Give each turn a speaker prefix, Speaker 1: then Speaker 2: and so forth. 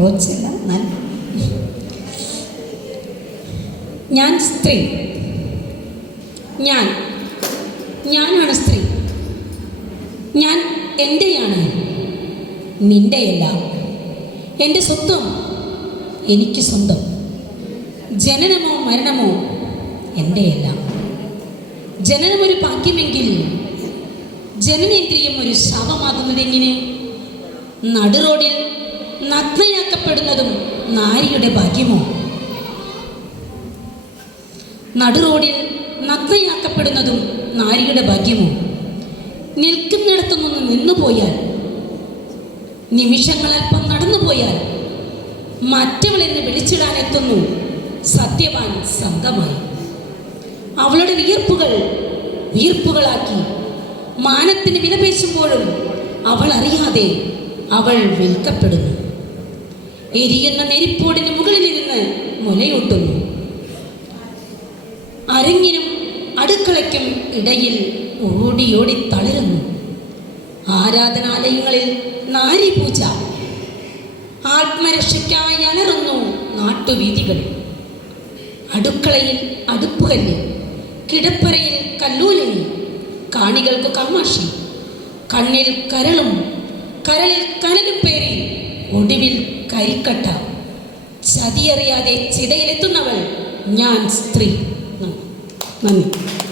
Speaker 1: റോച്ചല്ല ഞാൻ ഞാൻ സ്ത്രീ. ഞാൻ ഞാനാണ് സ്ത്രീ. ഞാൻ എന്റെയാണ് നിന്റെയല്ല എന്റെ സ്വന്തം എനിക്ക് സ്വന്തം. ജനനമോ മരണമോ എന്റെയല്ല ജനനം ഒരു ഭാഗ്യമെങ്കിൽ ജനനേന്ദ്രിയം ഒരു ശാപമാകുന്നതെങ്ങനെ നടുറോഡിൽ നഗ്നയാക്കപ്പെടുന്നതും നാരിയുടെ ഭാഗ്യമോ? നടുറോഡിൽ നഗ്നയാക്കപ്പെടുന്നതും നാരിയുടെ ഭാഗ്യമോ? നിൽക്കുന്നിടത്തുനിന്ന് നിന്നുപോയാൽ നിമിഷങ്ങൾ അല്പം നടന്നുപോയാൽ മറ്റവളെന്ന് വിളിച്ചിടാനെത്തുന്നു സത്യവാൻ സംഘമായി. അവളുടെ വിയർപ്പുകൾ വീർപ്പുകളാക്കി മാനത്തിന് വിലപേശുമ്പോഴും അവൾ അറിയാതെ അവൾ വിൽക്കപ്പെടുന്നു. എരിയുന്ന നെരിപ്പോടിന് മുകളിലിരുന്ന് മുലയൂട്ടുന്നു. അരങ്ങിനും അടുക്കളയ്ക്കും ഇടയിൽ ഓടിയോടി ഓടി തളരുന്നു. ആരാധനാലയങ്ങളിൽ നാരി നാരിപൂജ. ആത്മരക്ഷയ്ക്കായി അലറുന്നു നാട്ടുവീതികൾ അടുക്കളയിൽ അടുപ്പുകല്ല് കിടപ്പറയിൽ കല്ലൂലി കാണികൾക്ക് കമാഷി കണ്ണിൽ കരളും കരളിൽ കനലും പേറി ഒടുവിൽ കരിക്കട്ട. ചതിയറിയാതെ ചിതയിലെത്തുന്നവൾ ഞാൻ സ്ത്രീ. നന്ദി.